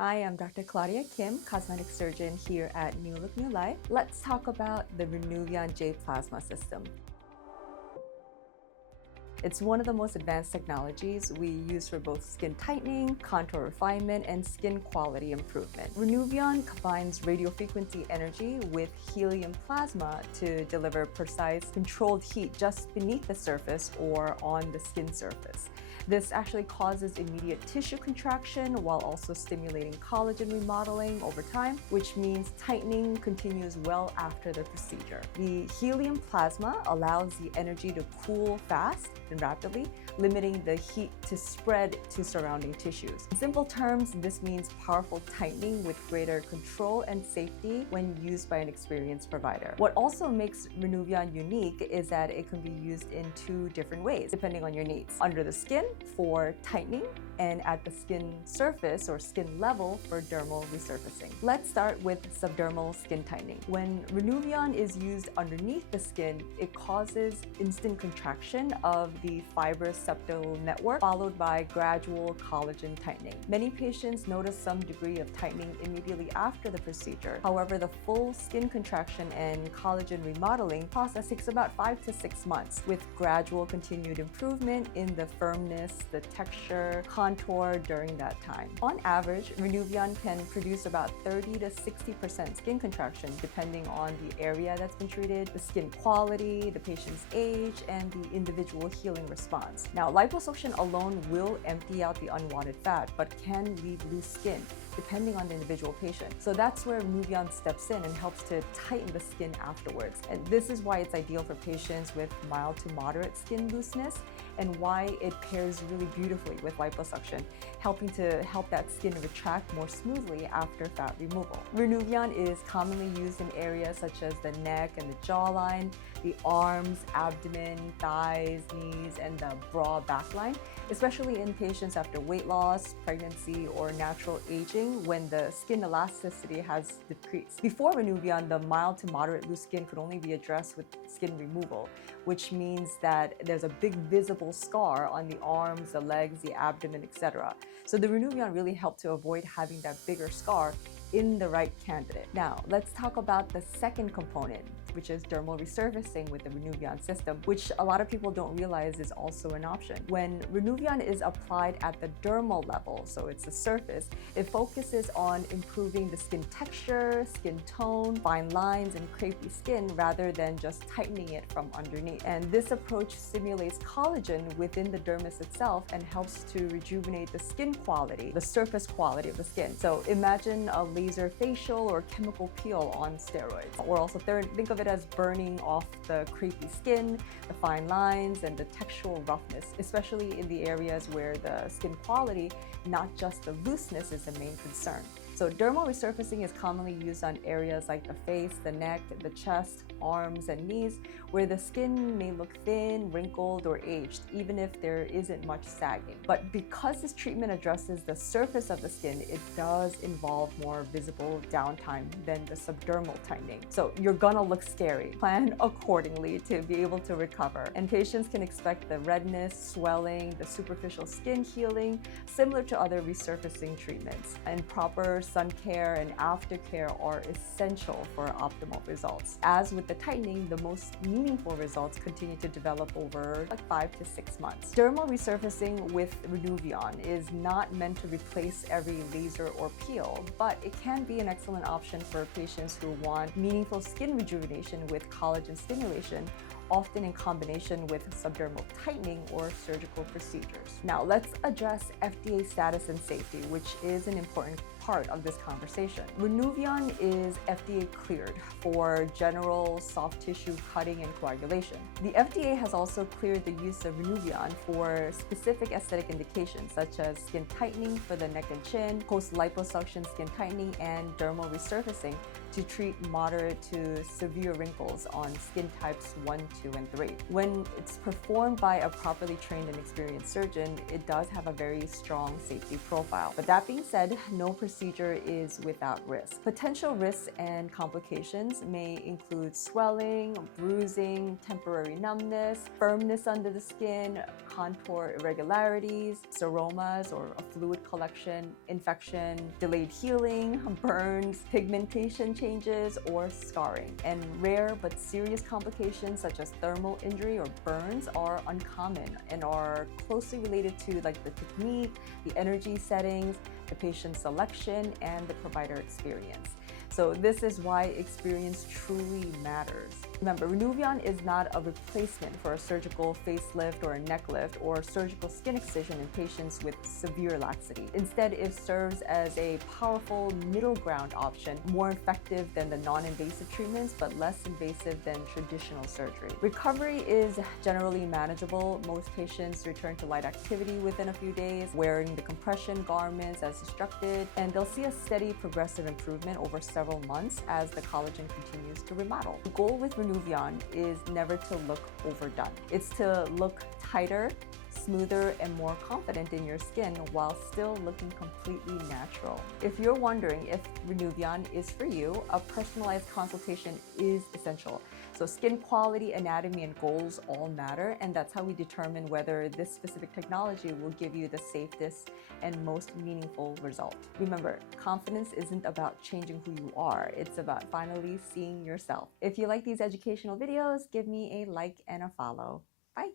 Hi, I'm Dr. Claudia Kim, cosmetic surgeon here at New Look New Life. Let's talk about the Renuvion J-Plasma system. It's one of the most advanced technologies we use for both skin tightening, contour refinement, and skin quality improvement. Renuvion combines radiofrequency energy with helium plasma to deliver precise, controlled heat just beneath the surface or on the skin surface. This actually causes immediate tissue contraction while also stimulating collagen remodeling over time, which means tightening continues well after the procedure. The helium plasma allows the energy to cool fast and rapidly, limiting the heat to spread to surrounding tissues. In simple terms, this means powerful tightening with greater control and safety when used by an experienced provider. What also makes Renuvion unique is that it can be used in two different ways, depending on your needs. Under the skin for tightening, and at the skin surface or skin level for dermal resurfacing. Let's start with subdermal skin tightening. When Renuvion is used underneath the skin, it causes instant contraction of the fibrous septal network, followed by gradual collagen tightening. Many patients notice some degree of tightening immediately after the procedure. However, the full skin contraction and collagen remodeling process takes about 5 to 6 months, with gradual continued improvement in the firmness, the texture, contour during that time. On average, Renuvion can produce about 30 to 60% skin contraction depending on the area that's been treated, the skin quality, the patient's age, and the individual healing response. Now, liposuction alone will empty out the unwanted fat, but can leave loose skin depending on the individual patient. So that's where Renuvion steps in and helps to tighten the skin afterwards. And this is why it's ideal for patients with mild to moderate skin looseness and why it pairs really beautifully with liposuction, helping to help that skin retract more smoothly after fat removal. Renuvion is commonly used in areas such as the neck and the jawline, the arms, abdomen, thighs, knees, and the broad backline, especially in patients after weight loss, pregnancy, or natural aging when the skin elasticity has decreased. Before Renuvion, the mild to moderate loose skin could only be addressed with skin removal, which means that there's a big visible scar on the arms, the legs, the abdomen, etc. So the Renuvion really helped to avoid having that bigger scar in the right candidate. Now, let's talk about the second component, which is dermal resurfacing with the Renuvion system, which a lot of people don't realize is also an option. When Renuvion is applied at the dermal level, so it's the surface, it focuses on improving the skin texture, skin tone, fine lines, and crepey skin rather than just tightening it from underneath. And this approach stimulates collagen within the dermis itself and helps to rejuvenate the skin quality, the surface quality of the skin. So imagine a laser facial or chemical peel on steroids. Or also think of it as burning off the crepey skin, the fine lines, and the textural roughness, especially in the areas where the skin quality, not just the looseness, is the main concern. So dermal resurfacing is commonly used on areas like the face, the neck, the chest, arms, and knees, where the skin may look thin, wrinkled, or aged, even if there isn't much sagging. But because this treatment addresses the surface of the skin, it does involve more visible downtime than the subdermal tightening. So you're gonna look scary. Plan accordingly to be able to recover. And patients can expect the redness, swelling, the superficial skin healing, similar to other resurfacing treatments. And proper sun care and aftercare are essential for optimal results. As with the tightening, the most meaningful results continue to develop over 5 to 6 months. Dermal resurfacing with Renuvion is not meant to replace every laser or peel, but it can be an excellent option for patients who want meaningful skin rejuvenation with collagen stimulation, often in combination with subdermal tightening or surgical procedures. Now, let's address FDA status and safety, which is an important part of this conversation. Renuvion is FDA cleared for general soft tissue cutting and coagulation. The FDA has also cleared the use of Renuvion for specific aesthetic indications, such as skin tightening for the neck and chin, post-liposuction skin tightening, and dermal resurfacing to treat moderate to severe wrinkles on skin types 1, 2, and 3. When it's performed by a properly trained and experienced surgeon, it does have a very strong safety profile. But that being said, no procedure is without risk. Potential risks and complications may include swelling, bruising, temporary numbness, firmness under the skin, contour irregularities, seromas or a fluid collection, infection, delayed healing, burns, pigmentation changes, or scarring. And rare but serious complications such as thermal injury or burns are uncommon and are closely related to the technique, the energy settings, the patient selection, and the provider experience. So this is why experience truly matters. Remember, Renuvion is not a replacement for a surgical facelift or a neck lift or surgical skin excision in patients with severe laxity. Instead, it serves as a powerful middle ground option, more effective than the non-invasive treatments, but less invasive than traditional surgery. Recovery is generally manageable. Most patients return to light activity within a few days, wearing the compression garments as instructed, and they'll see a steady progressive improvement over several months as the collagen continues to remodel. The goal with Renuvion is never to look overdone. It's to look tighter, smoother, and more confident in your skin while still looking completely natural. If you're wondering if Renuvion is for you, a personalized consultation is essential. So skin quality, anatomy, and goals all matter, and that's how we determine whether this specific technology will give you the safest and most meaningful result. Remember, confidence isn't about changing who you are, it's about finally seeing yourself. If you like these educational videos, give me a like and a follow. Bye!